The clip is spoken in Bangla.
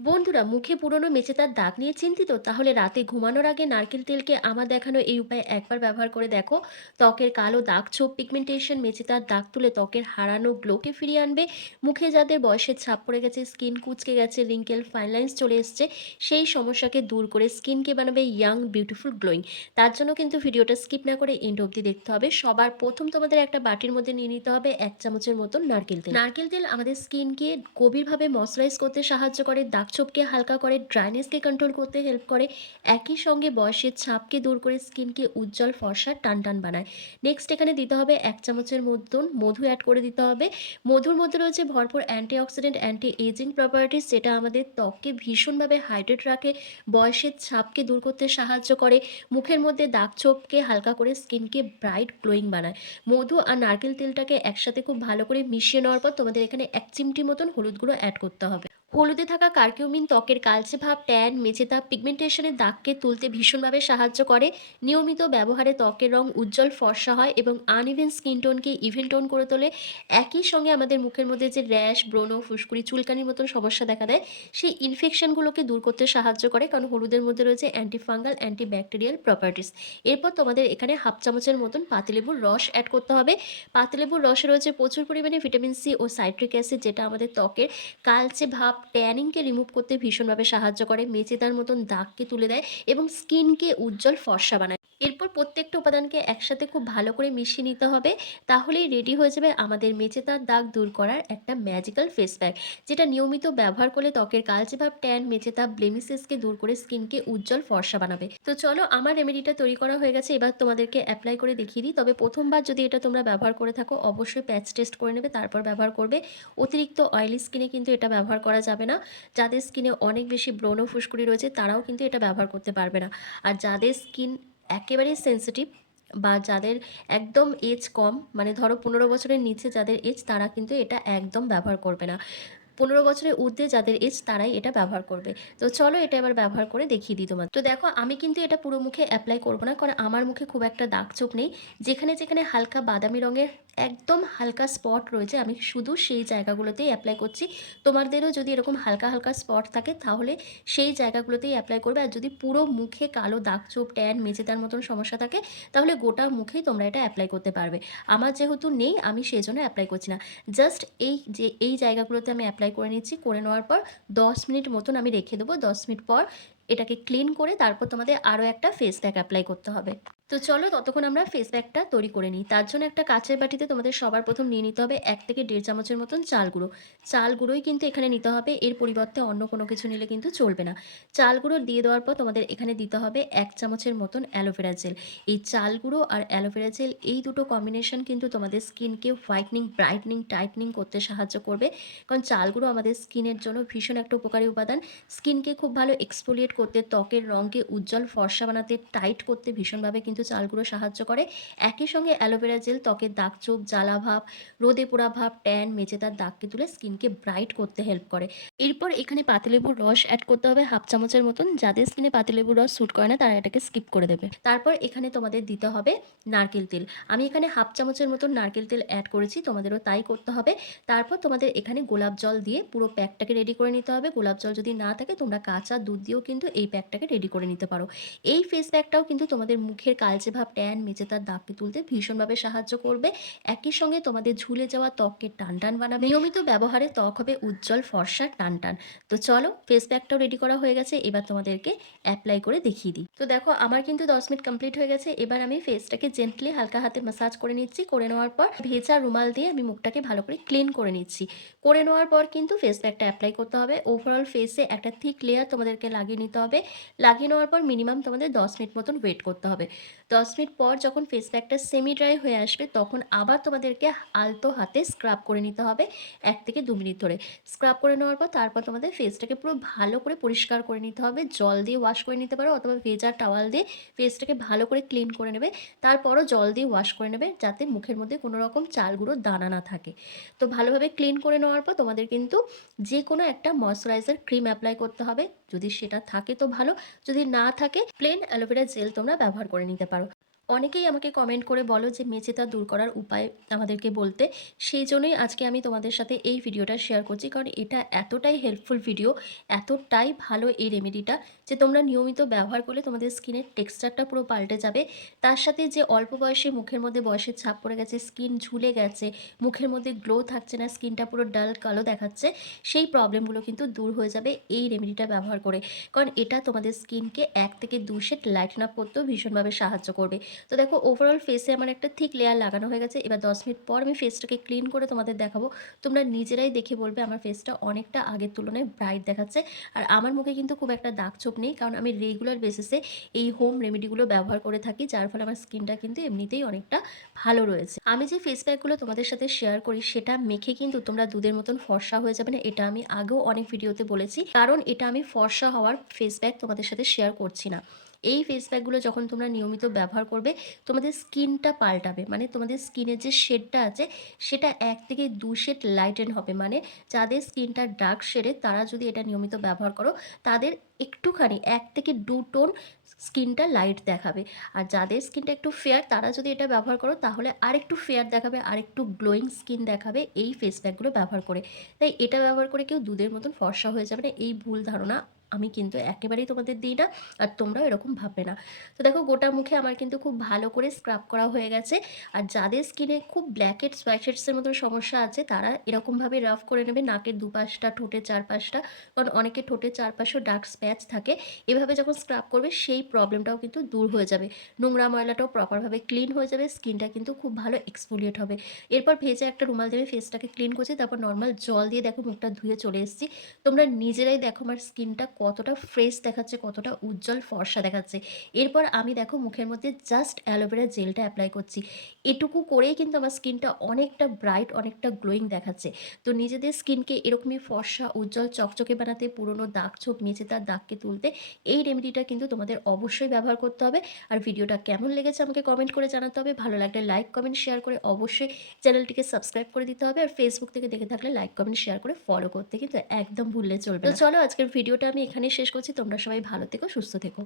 বন্ধুরা, মুখে পুরনো মেচেদার দাগ নিয়ে চিন্তিত? তাহলে রাতে ঘুমানোর আগে নারকেল তেলকে আমার দেখানো এই উপায় একবার ব্যবহার করে দেখো। ত্বকের কালো দাগ ছোপ, পিগমেন্টেশন, মেচেদার দাগ তুলে ত্বকের হারানো গ্লোকে ফিরিয়ে আনবে। মুখে যাদের বয়সের ছাপ পড়ে গেছে, স্কিন কুঁচকে গেছে, রিঙ্কেল, ফাইন লাইন্স চলে এসছে, সেই সমস্যাকে দূর করে স্কিনকে বানাবে ইয়াং, বিউটিফুল, গ্লোয়িং। তার জন্য কিন্তু ভিডিওটা স্কিপ না করে এন্ড অবধি দেখতে হবে। সবার প্রথম তোমাদের একটা বাটির মধ্যে নিয়ে নিতে হবে 1 চামচের মতন নারকেল তেল। নারকেল তেল আমাদের স্কিনকে গভীরভাবে ময়শ্চারাইজ করতে সাহায্য করে, দাগ ছোপকে হালকা করে, ড্রাইনেসকে কন্ট্রোল করতে হেল্প করে। একই সঙ্গে বয়সের ছাপকে দূর করে স্কিনকে উজ্জ্বল, ফর্সা, টান টান বানায়। নেক্সট এখানে দিতে হবে 1 চামচের মতন মধু অ্যাড করে দিতে হবে। মধুর মধ্যে রয়েছে ভরপুর অ্যান্টিঅক্সিডেন্ট, অ্যান্টি এজিং প্রপার্টিস, যেটা আমাদের ত্বককে ভীষণভাবে হাইড্রেট রাখে, বয়সের ছাপকে দূর করতে সাহায্য করে, মুখের মধ্যে দাগ ছোপকে হালকা করে স্কিনকে ব্রাইট, গ্লোয়িং বানায়। মধু আর নারকেল তেলটাকে একসাথে খুব ভালো করে মিশিয়ে নেওয়ার পর তোমাদের এখানে 1 চিমটি মতন হলুদ গুঁড়ো অ্যাড করতে হবে। হলুদে থাকা কারকিউমিন ত্বকের কালচে ভাব, ট্যান, মেচেদাগ, পিগমেন্টেশনের দাগকে তুলতে ভীষণভাবে সাহায্য করে। নিয়মিত ব্যবহারে ত্বকের রং উজ্জ্বল, ফর্সা হয় এবং আনইভেন স্কিন টোনকে ইভেন টোন করে তোলে। একই সঙ্গে আমাদের মুখের মধ্যে যে র্যাশ, ব্রণ, ফুসকুড়ি, চুলকানির মতন সমস্যা দেখা দেয়, সেই ইনফেকশনগুলোকে দূর করতে সাহায্য করে, কারণ হলুদের মধ্যে রয়েছে অ্যান্টিফাঙ্গাল, অ্যান্টিব্যাকটেরিয়াল প্রপার্টিস। এরপর তোমাদের এখানে 1/2 চামচের মতন পাতিলেবুর রস অ্যাড করতে হবে। পাতিলেবুর রসে রয়েছে প্রচুর পরিমাণে ভিটামিন সি ও সাইট্রিক অ্যাসিড, যেটা আমাদের ত্বকের কালচে ভাব, ট্যানিংকে রিমুভ করতে ভীষণভাবে সাহায্য করে, মেচেদার মতন দাগকে তুলে দেয় এবং স্কিনকে উজ্জ্বল, ফর্সা বানায়। এরপর প্রত্যেকটা উপাদানকে একসাথে খুব ভালো করে মিশিয়ে নিতে হবে। তাহলেই রেডি হয়ে যাবে আমাদের মেচেদার দাগ দূর করার একটা ম্যাজিক্যাল ফেস প্যাক, যেটা নিয়মিত ব্যবহার করলে ত্বকের কালচে ভাব, ট্যান, মেচেদাগ, ব্লেমিসেসকে দূর করে স্কিনকে উজ্জ্বল, ফর্সা বানাবে। তো চলো, আমার রেমেডিটা তৈরি করা হয়ে গেছে, এবার তোমাদেরকে অ্যাপ্লাই করে দেখিয়ে দিই। তবে প্রথমবার যদি এটা তোমরা ব্যবহার করে থাকো, অবশ্যই প্যাচ টেস্ট করে নেবে, তারপর ব্যবহার করবে। অতিরিক্ত অয়েলি স্কিনে কিন্তু এটা ব্যবহার করা যাবে না। যাদের স্কিনে অনেক বেশি ব্রণ ও ফুসকুড়ি রয়েছে, তারাও কিন্তু এটা ব্যবহার করতে পারবে না। আর যাদের স্কিন একেবারেই সেনসিটিভ, বা যাদের একদম এজ কম, মানে ধরো 15 বছরের নিচে যাদের এজ, তারা কিন্তু এটা একদম ব্যবহার করবে না। 15 বছরের ঊর্ধ্বে যাদের এজ, তারাই এটা ব্যবহার করবে। তো চলো, এটা এবার ব্যবহার করে দেখিয়ে দিই তোমাদের। তো দেখো, আমি কিন্তু এটা পুরো মুখে অ্যাপ্লাই করবো না, কারণ আমার মুখে খুব একটা দাগ ছোপ নেই। যেখানে যেখানে হালকা বাদামি রঙের একদম হালকা স্পট রয়েছে, আমি শুধু সেই জায়গাগুলোতেই অ্যাপ্লাই করছি। তোমাদেরও যদি এরকম হালকা হালকা স্পট থাকে, তাহলে সেই জায়গাগুলোতেই অ্যাপ্লাই করবে। আর যদি পুরো মুখে কালো দাগ ছোপ, ট্যান, মেচেদার মতন সমস্যা থাকে, তাহলে গোটা মুখেই তোমরা এটা অ্যাপ্লাই করতে পারবে। আমার যেহেতু নেই, আমি সেই জন্য অ্যাপ্লাই করছি না। জাস্ট এই জায়গাগুলোতে আমি অ্যাপ্লাই করে নিচ্ছি। করে নেওয়ার পর 10 মিনিট মতন আমি রেখে দেবো। 10 মিনিট পর এটাকে ক্লিন করে তারপর তোমাদের আরও একটা ফেস প্যাক অ্যাপ্লাই করতে হবে। তো চলো, ততক্ষণ আমরা ফেস প্যাকটা তৈরি করে নিই। তার জন্য একটা কাঁচের বাটিতে তোমাদের সবার প্রথম নিয়ে নিতে হবে 1 থেকে 1.5 চামচের মতন চাল গুঁড়ো। চাল গুঁড়োই কিন্তু এখানে নিতে হবে, এর পরিবর্তে অন্য কোনো কিছু নিলে কিন্তু চলবে না। চাল গুঁড়ো দিয়ে দেওয়ার পর তোমাদের এখানে দিতে হবে 1 চামচের মতন অ্যালোভেরা জেল। এই চাল গুঁড়ো আর অ্যালোভেরা জেল, এই দুটো কম্বিনেশন কিন্তু তোমাদের স্কিনকে হোয়াইটনিং, ব্রাইটনিং, টাইটনিং করতে সাহায্য করবে। কারণ চাল গুঁড়ো আমাদের স্কিনের জন্য ভীষণ একটা উপকারী উপাদান। স্কিনকে খুব ভালো এক্সফোলিয়েট করতে, ত্বকের রঙকে উজ্জ্বল, ফর্সা বানাতে, টাইট করতে ভীষণভাবে কিন্তু চাল গুঁড়ো সাহায্য করে। একই সঙ্গে অ্যালোভেরা জেল ত্বকের দাগ ছোপ, জ্বালা ভাব, রোদে পোড়া ভাব, ট্যান, মেচেদার দাগকে তুলে স্কিনকে ব্রাইট করতে হেল্প করে। এরপর এখানে পাতিলেবুর রস অ্যাড করতে হবে 1/2 চামচের মতন। যাদের স্কিনে পাতিলেবুর রস স্যুট করে না, তারা এটাকে স্কিপ করে দেবে। তারপর এখানে তোমাদের দিতে হবে নারকেল তেল। আমি এখানে 1/2 চামচের মতন নারকেল তেল অ্যাড করেছি, তোমাদেরও তাই করতে হবে। তারপর তোমাদের এখানে গোলাপ জল দিয়ে পুরো প্যাকটাকে রেডি করে নিতে হবে। গোলাপ জল যদি না থাকে, তোমরা কাঁচা দুধ দিয়েও কিন্তু এই প্যাকটাকে রেডি করে নিতে পারো। এই ফেস প্যাকটাও কিন্তু তোমাদের মুখের কালচে ভাব, ট্যান, মেচেদার দাগকে তুলতে ভীষণভাবে সাহায্য করবে। একই সঙ্গে তোমাদের ঝুলে যাওয়া ত্বককে টান টান বানাবে। নিয়মিত ব্যবহারে ত্বক হবে উজ্জ্বল, ফর্সা, টান টান। তো চলো, ফেস প্যাকটাও রেডি করা হয়ে গেছে, এবার তোমাদেরকে অ্যাপ্লাই করে দেখিয়ে দিই। তো দেখো, আমার কিন্তু 10 মিনিট কমপ্লিট হয়ে গেছে। এবার আমি ফেসটাকে জেন্টলি হালকা হাতে ম্যাসাজ করে নিচ্ছি। করে নেওয়ার পর ভেজা রুমাল দিয়ে আমি মুখটাকে ভালো করে ক্লিন করে নিচ্ছি। করে নেওয়ার পর কিন্তু ফেস প্যাকটা অ্যাপ্লাই করতে হবে। ওভারঅল ফেসে একটা থিক লেয়ার তোমাদেরকে লাগিয়ে নিতে হবে। লাগিয়ে নেওয়ার পর মিনিমাম তোমাদের 10 মিনিট মতন ওয়েট করতে হবে। 10 মিনিট পর যখন ফেস প্যাকটা সেমি ড্রাই হয়ে আসবে, তখন আবার তোমাদেরকে আলতো হাতে স্ক্রাব করে নিতে হবে 1 থেকে 2 মিনিট ধরে। স্ক্রাব করে নেওয়ার পর তারপর তোমাদের ফেসটাকে পুরো ভালো করে পরিষ্কার করে নিতে হবে। জল দিয়ে ওয়াশ করে নিতে পারো, অথবা ভেজা টাওয়াল দিয়ে ফেসটাকে ভালো করে ক্লিন করে নেবে। তারপরও জল দিয়ে ওয়াশ করে নেবে, যাতে মুখের মধ্যে কোনো রকম চাল গুঁড়োর দানা না থাকে। তো ভালোভাবে ক্লিন করে নেওয়ার পর তোমাদের কিন্তু যে কোনো একটা ময়শ্চারাইজার ক্রিম অ্যাপ্লাই করতে হবে। যদি সেটা থাকে তো ভালো, যদি না থাকে প্লেন অ্যালোভেরা জেল তোমরা ব্যবহার করে নিতে পারো। অনেকেই আমাকে কমেন্ট করে বলো যে মেচেতা দূর করার উপায় আমাদেরকে বলতে। সেইজন্যই আজকে আমি তোমাদের সাথে এই ভিডিওটা শেয়ার করছি। কারণ এটা এতটাই হেল্পফুল ভিডিও, এতটাই ভালো এই রেমেডিটা যে তোমরা নিয়মিত ব্যবহার করলে তোমাদের স্কিনের টেক্সচারটা পুরো পাল্টে যাবে। তার সাথে যে অল্প বয়সে মুখের মধ্যে বয়সের ছাপ পড়ে গেছে, স্কিন ঝুলে গেছে, মুখের মধ্যে গ্লো থাকছে না, স্কিনটা পুরো ডাল কালো দেখাচ্ছে, সেই প্রবলেমগুলো কিন্তু দূর হয়ে যাবে এই রেমেডিটা ব্যবহার করে। কারণ এটা তোমাদের স্কিনকে 1 থেকে 2 শেড লাইটেন আপ করতেও ভীষণভাবে সাহায্য করবে। তো দেখো ওভারঅল ফেসে আমার একটা থিক লেয়ার লাগানো হয়ে গেছে। এবার 10 মিনিট পর আমি ফেসটাকে ক্লিন করে তোমাদের দেখাবো। তোমরা নিজেরাই দেখে বলবে আমার ফেসটা অনেকটা আগের তুলনায় ব্রাইট দেখাচ্ছে। আর আমার মুখে কিন্তু খুব একটা দাগ ছোপ নেই। কারণ আমি রেগুলার বেসিসে এই হোম রেমেডিগুলো ব্যবহার করে থাকি। যার ফলে আমার স্কিনটা কিন্তু এমনিতেই অনেকটা ভালো রয়েছে। আমি যে ফেস প্যাকগুলো তোমাদের সাথে শেয়ার করি সেটা মেখে কিন্তু তোমরা দুধের মতন ফর্সা হয়ে যাবে না। এটা আমি আগেও অনেক ভিডিওতে বলেছি। কারণ এটা আমি ফর্সা হওয়ার ফেস প্যাক তোমাদের সাথে শেয়ার করছি না। এই ফেস প্যাকগুলো যখন তোমরা নিয়মিত ব্যবহার করবে তোমাদের স্কিনটা পাল্টাবে। মানে তোমাদের স্কিনের যে শেডটা আছে সেটা 1 থেকে 2 শেড লাইটেন হবে। মানে যাদের স্কিনটা ডার্ক শেডের তারা যদি এটা নিয়মিত ব্যবহার করো তাদের একটুখানি 1 থেকে 2 টোন স্কিনটা লাইট দেখাবে। আর যাদের স্কিনটা একটু ফেয়ার তারা যদি এটা ব্যবহার করো তাহলে আরেকটু ফেয়ার দেখাবে, আরেকটু গ্লোয়িং স্কিন দেখাবে এই ফেস প্যাকগুলো ব্যবহার করে। তাই এটা ব্যবহার করে কেউ দুধের মতন ফর্সা হয়ে যাবে না, এই ভুল ধারণা আমি কিন্তু একেবারেই তোমাদের দিই না। আর তোমরাও এরকম ভাববে না। তো দেখো গোটা মুখে আমার কিন্তু খুব ভালো করে স্ক্রাব করা হয়ে গেছে। আর যাদের স্কিনে খুব ব্ল্যাক হেডস হোয়াইট হেডসের মতো সমস্যা আছে তারা এরকমভাবে রাফ করে নেবে নাকের দুপাশটা, ঠোঁটের চারপাশটা। কারণ অনেকের ঠোঁটের চারপাশেও ডার্ক স্প্যাচ থাকে। এভাবে যখন স্ক্রাব করবে সেই প্রবলেমটাও কিন্তু দূর হয়ে যাবে। নোংরা ময়লাটাও প্রপারভাবে ক্লিন হয়ে যাবে। স্কিনটা কিন্তু খুব ভালো এক্সফোলিয়েট হবে। এরপর ভেজা একটা রুমাল দিয়ে ফেসটাকে ক্লিন করছি। তারপর নর্মাল জল দিয়ে দেখো মুখটা ধুয়ে চলে এসেছি। তোমরা নিজেরাই দেখো আমার স্কিনটা কতটা ফ্রেশ দেখাচ্ছে, কতটা উজ্জ্বল ফর্সা দেখাচ্ছে। এরপর আমি দেখো মুখের মধ্যে জাস্ট অ্যালোভেরা জেলটা অ্যাপ্লাই করছি। এটুকু করেই কিন্তু আমার স্কিনটা অনেকটা ব্রাইট, অনেকটা গ্লোয়িং দেখাচ্ছে। তো নিজেদের স্কিনকে এরকমই ফর্সা, উজ্জ্বল, চকচকে বানাতে, পুরনো দাগ ছোপ, মেচেদার দাগকে তুলতে এই রেমেডিটা কিন্তু তোমাদের অবশ্যই ব্যবহার করতে হবে। আর ভিডিওটা কেমন লেগেছে আমাকে কমেন্ট করে জানাতে হবে। ভালো লাগলে লাইক, কমেন্ট, শেয়ার করে অবশ্যই চ্যানেলটিকে সাবস্ক্রাইব করে দিতে হবে। আর ফেসবুক থেকে দেখে থাকলে লাইক, কমেন্ট, শেয়ার করে ফলো করতে কিন্তু একদম ভুললে চলবে না। তো চলো আজকের ভিডিওটা আমি এখানেই শেষ করছি। তোমরা সবাই ভালো থেকো, সুস্থ থেকো।